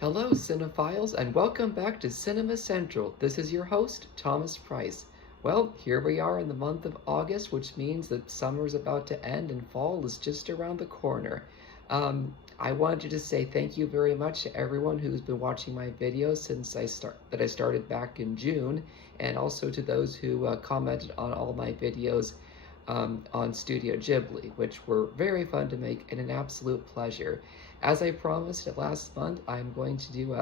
Hello, cinephiles, and welcome back to Cinema Central. This is your host, Thomas Price. Well, here we are in the month of August, which means that summer's about to end and fall is just around the corner. I wanted to just say thank you very much to everyone who's been watching my videos since I started back in June, and also to those who commented on all my videos on Studio Ghibli, which were very fun to make and an absolute pleasure. As I promised last month, I'm going to do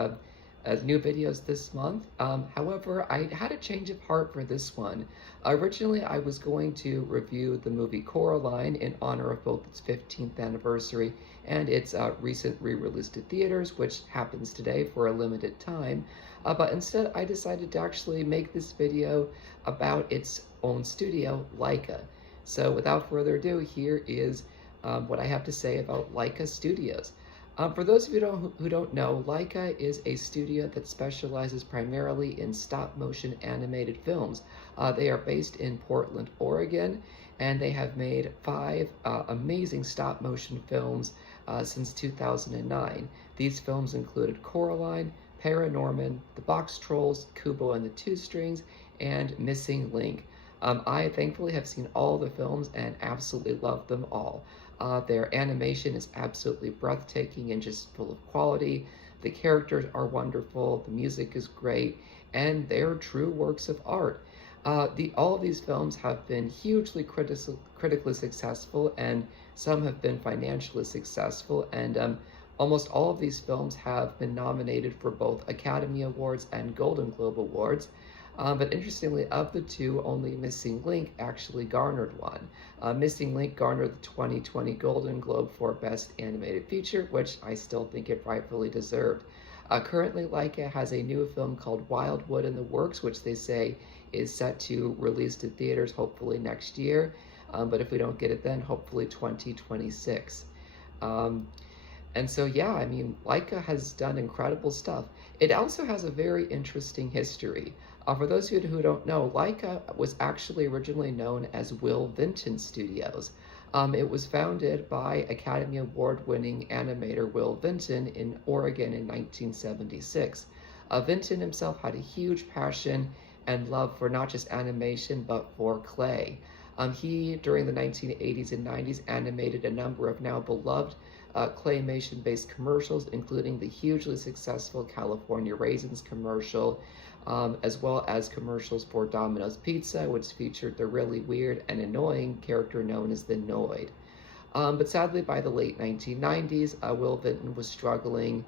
new videos this month. However, I had a change of heart for this one. Originally, I was going to review the movie Coraline in honor of both its 15th anniversary and its recent re-release to theaters, which happens today for a limited time. But instead, I decided to actually make this video about its own studio, Laika. So without further ado, here is what I have to say about Laika Studios. For those of you who don't know, Laika is a studio that specializes primarily in stop-motion animated films. They are based in Portland, Oregon, and they have made 5 amazing stop-motion films since 2009. These films included Coraline, Paranorman, The Box Trolls, Kubo and the Two Strings, and Missing Link. I thankfully have seen all the films and absolutely love them all. Their animation is absolutely breathtaking and just full of quality. The characters are wonderful, the music is great, and they're true works of art. All of these films have been hugely critically successful, and some have been financially successful, and almost all of these films have been nominated for both Academy Awards and Golden Globe Awards. But interestingly, of the two, only Missing Link actually garnered one. Missing Link garnered the 2020 Golden Globe for Best Animated Feature, which I still think it rightfully deserved. Currently, Laika has a new film called Wildwood in the works, which they say is set to release to theaters hopefully next year. But if we don't get it then, hopefully 2026. And so, yeah, I mean, Laika has done incredible stuff. It also has a very interesting history. For those of you who don't know, Laika was actually originally known as Will Vinton Studios. It was founded by Academy Award-winning animator Will Vinton in Oregon in 1976. Vinton himself had a huge passion and love for not just animation, but for clay. He, during the 1980s and 90s, animated a number of now beloved claymation-based commercials, including the hugely successful California Raisins commercial, as well as commercials for Domino's Pizza, which featured the really weird and annoying character known as the Noid. But sadly, by the late 1990s, Will Vinton was struggling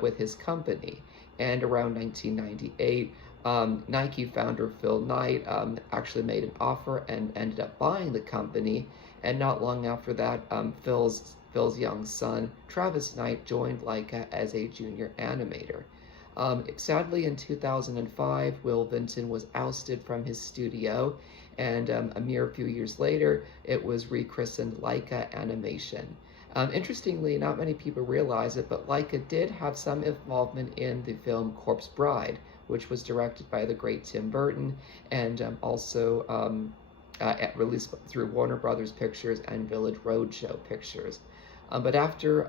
with his company, and around 1998, Nike founder Phil Knight actually made an offer and ended up buying the company, and not long after that, Phil's young son, Travis Knight, joined Laika as a junior animator. Sadly, in 2005, Will Vinton was ousted from his studio, and a mere few years later, it was rechristened Laika Animation. Interestingly, not many people realize it, but Laika did have some involvement in the film Corpse Bride, which was directed by the great Tim Burton, and also released through Warner Brothers Pictures and Village Roadshow Pictures. But after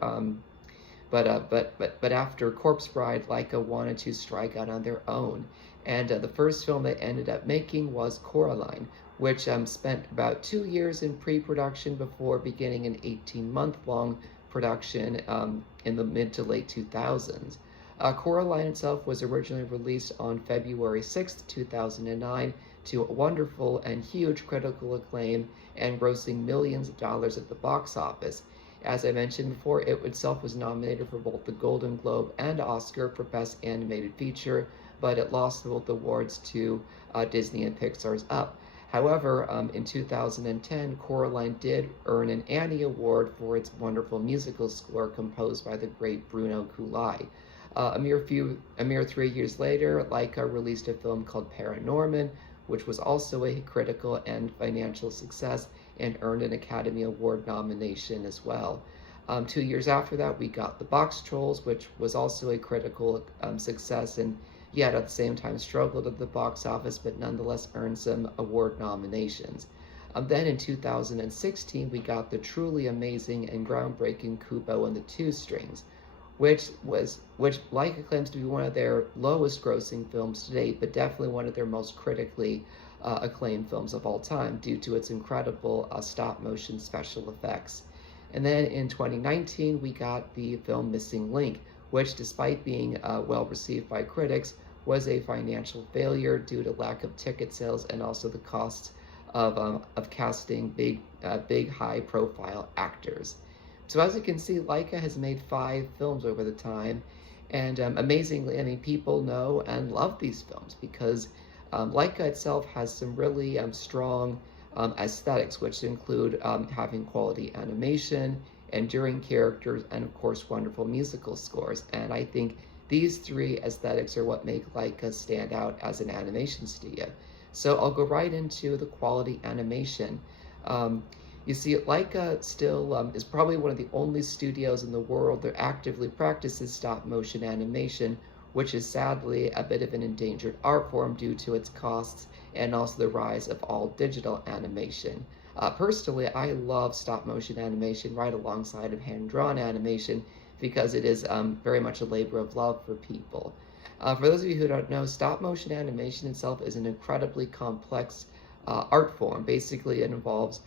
Corpse Bride, Laika wanted to strike out on their own, and the first film they ended up making was Coraline, which spent about 2 years in pre-production before beginning an 18-month-long production in the mid to late 2000s. Coraline itself was originally released on February 6th, 2009, to wonderful and huge critical acclaim and grossing millions of dollars at the box office. As I mentioned before, it itself was nominated for both the Golden Globe and Oscar for Best Animated Feature, but it lost both awards to Disney and Pixar's Up. However, in 2010, Coraline did earn an Annie Award for its wonderful musical score composed by the great Bruno Kulai. A mere 3 years later, Laika released a film called Paranorman, which was also a critical and financial success and earned an Academy Award nomination as well. 2 years after that, we got The Box Trolls, which was also a critical success and yet at the same time struggled at the box office, but nonetheless earned some award nominations. Then in 2016, we got the truly amazing and groundbreaking Kubo and the Two Strings. which Laika claims to be one of their lowest grossing films to date, but definitely one of their most critically acclaimed films of all time due to its incredible stop motion special effects. And then in 2019, we got the film Missing Link, which, despite being well received by critics, was a financial failure due to lack of ticket sales and also the costs of casting big high-profile actors. So as you can see, Laika has made 5 films over the time, and amazingly, I mean, people know and love these films because Laika itself has some really strong aesthetics, which include having quality animation, enduring characters, and of course, wonderful musical scores. And I think these 3 aesthetics are what make Laika stand out as an animation studio. So I'll go right into the quality animation. You see, Laika still is probably one of the only studios in the world that actively practices stop motion animation, which is sadly a bit of an endangered art form due to its costs and also the rise of all digital animation. Personally, I love stop motion animation right alongside of hand-drawn animation because it is very much a labor of love for people. For those of you who don't know, stop motion animation itself is an incredibly complex art form. Basically, it involves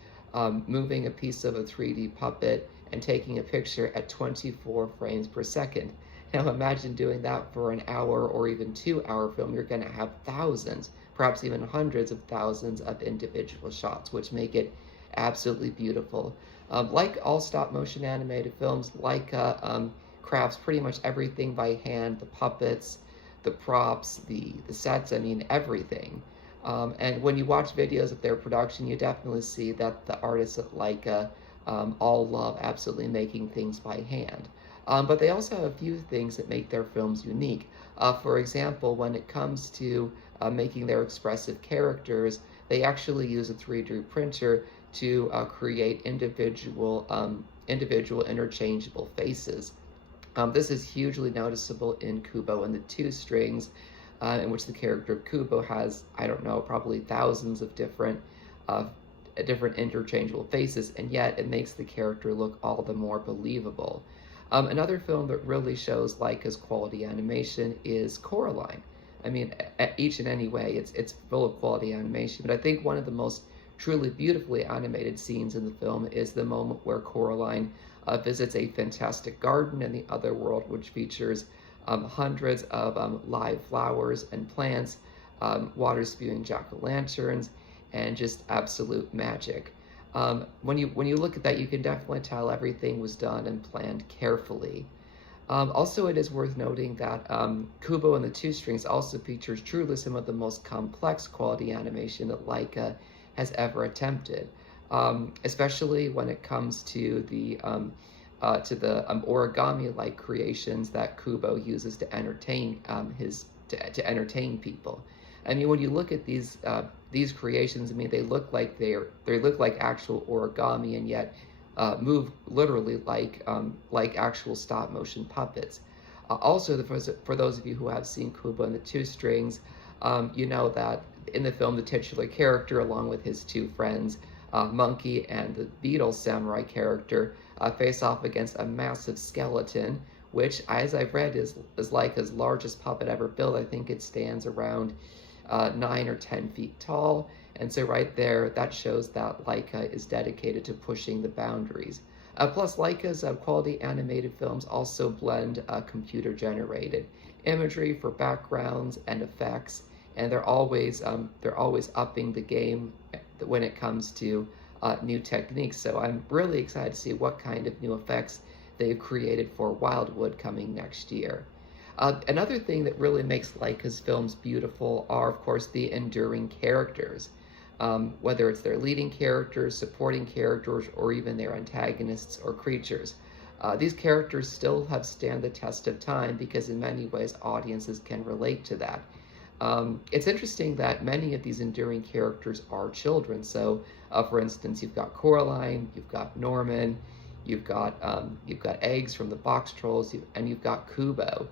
moving a piece of a 3D puppet and taking a picture at 24 frames per second. Now imagine doing that for an hour or even 2-hour film. You're going to have thousands, perhaps even hundreds of thousands of individual shots, which make it absolutely beautiful. Like all stop motion animated films, Laika crafts pretty much everything by hand, the puppets, the props, the sets, I mean everything. And when you watch videos of their production, you definitely see that the artists at Laika all love absolutely making things by hand. But they also have a few things that make their films unique. For example, when it comes to making their expressive characters, they actually use a 3D printer to create individual interchangeable faces. This is hugely noticeable in Kubo and the Two Strings, in which the character of Kubo has, I don't know, probably thousands of different interchangeable faces, and yet it makes the character look all the more believable. Another film that really shows Laika's quality animation is Coraline. I mean, each and any way, it's full of quality animation, but I think one of the most truly beautifully animated scenes in the film is the moment where Coraline visits a fantastic garden in the other world, which features hundreds of live flowers and plants, water-spewing jack-o'-lanterns, and just absolute magic. When you look at that, you can definitely tell everything was done and planned carefully. Also, it is worth noting that Kubo and the Two Strings also features truly some of the most complex quality animation that Laika has ever attempted, especially when it comes to the origami-like creations that Kubo uses to entertain to entertain people. I mean, when you look at these creations, I mean, they look like actual origami, and yet move literally like actual stop motion puppets. Also, for those of you who have seen Kubo and the Two Strings, you know that in the film, the titular character, along with his 2 friends, Monkey and the Beetle samurai character, face off against a massive skeleton, which, as I've read, is Laika's largest puppet ever built. I think it stands around 9 or 10 feet tall. And so right there, that shows that Laika is dedicated to pushing the boundaries. Plus, Laika's quality animated films also blend computer-generated imagery for backgrounds and effects, and they're always upping the game when it comes to new techniques. So I'm really excited to see what kind of new effects they've created for Wildwood coming next year. Another thing that really makes Laika's films beautiful are, of course, the enduring characters. Whether it's their leading characters, supporting characters, or even their antagonists or creatures. These characters still have stand the test of time because in many ways audiences can relate to that. It's interesting that many of these enduring characters are children. So, for instance, you've got Coraline, you've got Norman, you've got Eggs from the Box Trolls, and you've got Kubo.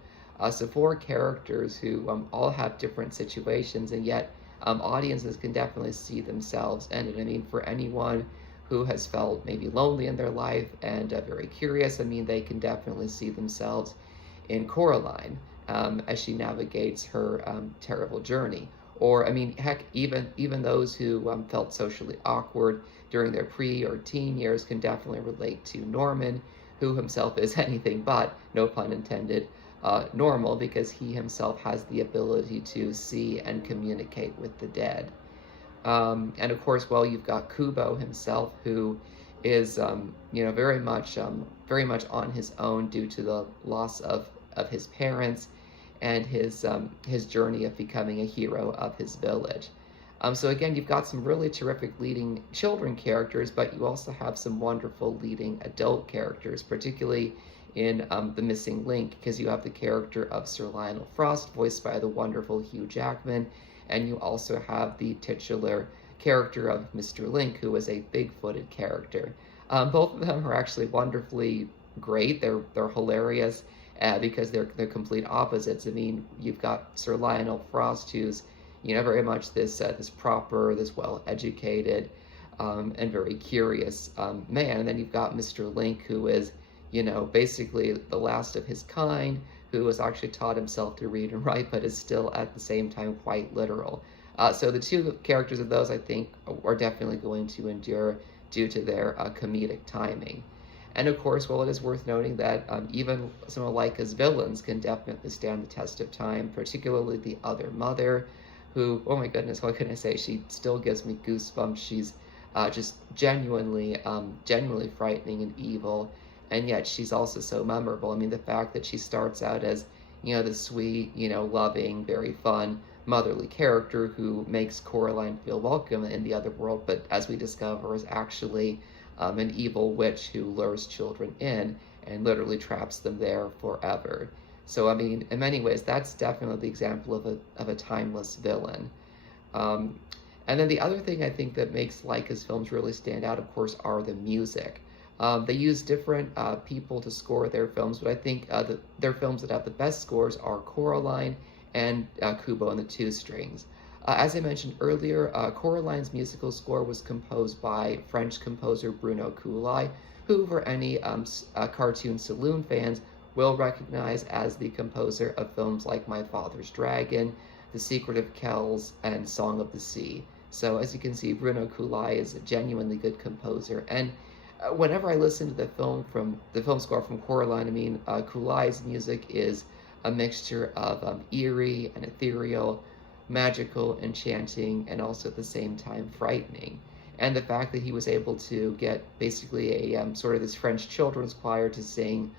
So 4 characters who all have different situations, and yet audiences can definitely see themselves in it. I mean, for anyone who has felt maybe lonely in their life and very curious, I mean, they can definitely see themselves in Coraline, as she navigates her terrible journey. Or, I mean, heck, even those who felt socially awkward during their pre or teen years can definitely relate to Norman, who himself is anything but, no pun intended, normal, because he himself has the ability to see and communicate with the dead. And of course, well, you've got Kubo himself, who is, very much on his own due to the loss of his parents and his journey of becoming a hero of his village. So again, you've got some really terrific leading children characters, but you also have some wonderful leading adult characters, particularly in The Missing Link, because you have the character of Sir Lionel Frost, voiced by the wonderful Hugh Jackman, and you also have the titular character of Mr. Link, who is a big-footed character. Both of them are actually wonderfully great. They're hilarious because they're complete opposites. I mean, you've got Sir Lionel Frost, who's very much this proper, this well-educated, and very curious man. And then you've got Mr. Link, who is basically the last of his kind, who has actually taught himself to read and write, but is still at the same time quite literal. So the two characters of those, I think, are definitely going to endure due to their comedic timing. And of course, well, it is worth noting that even some of Laika's villains can definitely stand the test of time, particularly the other mother, who, oh my goodness, what can I say? She still gives me goosebumps. She's just genuinely frightening and evil, and yet she's also so memorable. I mean, the fact that she starts out as, the sweet, loving, very fun, motherly character who makes Coraline feel welcome in the other world, but as we discover, is actually an evil witch who lures children in and literally traps them there forever. So, I mean, in many ways, that's definitely the example of a timeless villain. And then the other thing I think that makes Laika's films really stand out, of course, are the music. They use different people to score their films, but I think their films that have the best scores are Coraline and Kubo and the Two Strings. As I mentioned earlier, Coraline's musical score was composed by French composer Bruno Coulais, who, for any cartoon saloon fans, will recognize as the composer of films like My Father's Dragon, The Secret of Kells, and Song of the Sea. So as you can see, Bruno Coulais is a genuinely good composer, and whenever I listen to the film score from Coraline, I mean, Coulais' music is a mixture of eerie and ethereal, magical, enchanting, and also at the same time frightening. And the fact that he was able to get basically a sort of this French children's choir to sing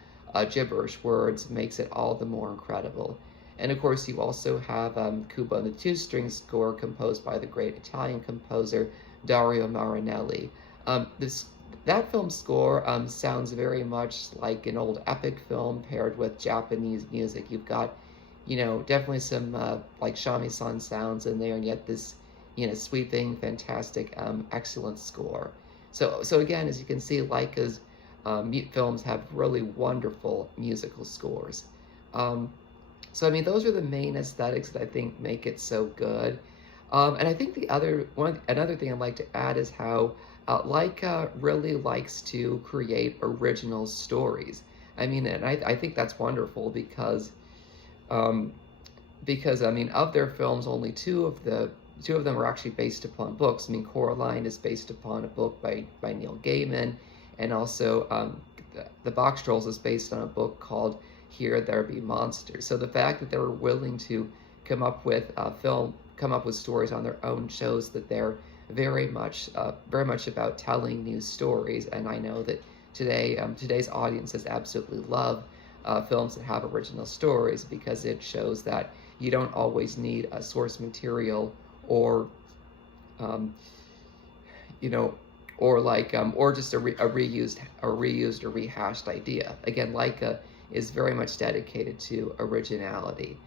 gibberish words makes it all the more incredible. And of course, you also have Kubo and the Two Strings score composed by the great Italian composer Dario Marinelli. That film score sounds very much like an old epic film paired with Japanese music. You've got, definitely some like shamisen sounds in there, and yet this, sweeping, fantastic, excellent score. So again, as you can see, Laika's films have really wonderful musical scores. So I mean, those are the main aesthetics that I think make it so good. And I think another thing I'd like to add is how Laika really likes to create original stories. I mean, and I think that's wonderful because I mean, of their films, only two of them are actually based upon books. I mean, Coraline is based upon a book by Neil Gaiman, and also the Box Trolls is based on a book called Here There Be Monsters. So the fact that they were willing to come up with stories on their own shows that they're very much about telling new stories. And I know that today's audiences absolutely love films that have original stories, because it shows that you don't always need a source material or or just a reused or rehashed idea. Again, Laika is very much dedicated to originality.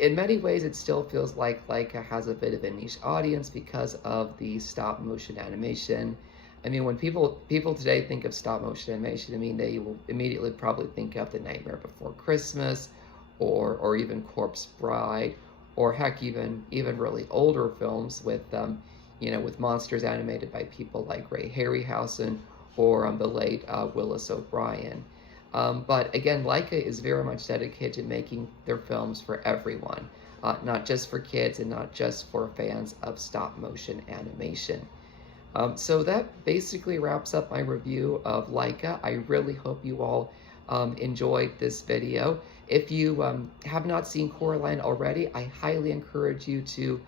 In many ways, it still feels like Laika has a bit of a niche audience because of the stop motion animation. I mean, when people today think of stop motion animation, I mean, they will immediately probably think of The Nightmare Before Christmas, or even Corpse Bride, or heck, even really older films with with monsters animated by people like Ray Harryhausen or the late Willis O'Brien. But again, Laika is very much dedicated to making their films for everyone, not just for kids and not just for fans of stop motion animation. So that basically wraps up my review of Laika. I really hope you all enjoyed this video. If you have not seen Coraline already, I highly encourage you to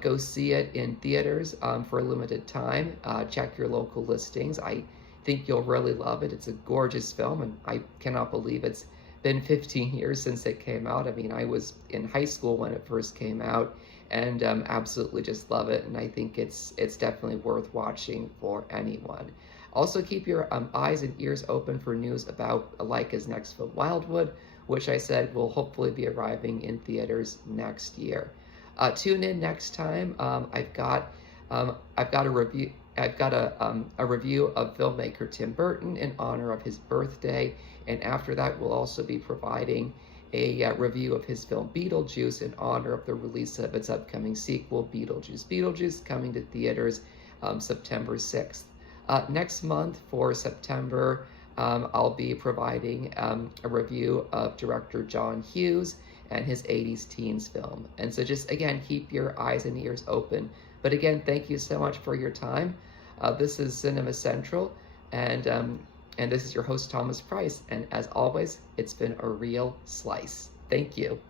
go see it in theaters for a limited time. Check your local listings. I think you'll really love it. It's a gorgeous film, and I cannot believe it's been 15 years since it came out. I mean, I was in high school when it first came out, and absolutely just love it. And I think it's definitely worth watching for anyone. Also, keep your eyes and ears open for news about Laika's next film, Wildwood, which I said will hopefully be arriving in theaters next year. Tune in next time. I've got a review. I've got a review of filmmaker Tim Burton in honor of his birthday, and after that, we'll also be providing a review of his film Beetlejuice in honor of the release of its upcoming sequel, Beetlejuice. Beetlejuice coming to theaters September 6th. Next month for September, I'll be providing a review of director John Hughes and his 80s teens film. And so just, again, keep your eyes and ears open. But again, thank you so much for your time. This is Cinema Central, and this is your host, Thomas Price. And as always, it's been a real slice. Thank you.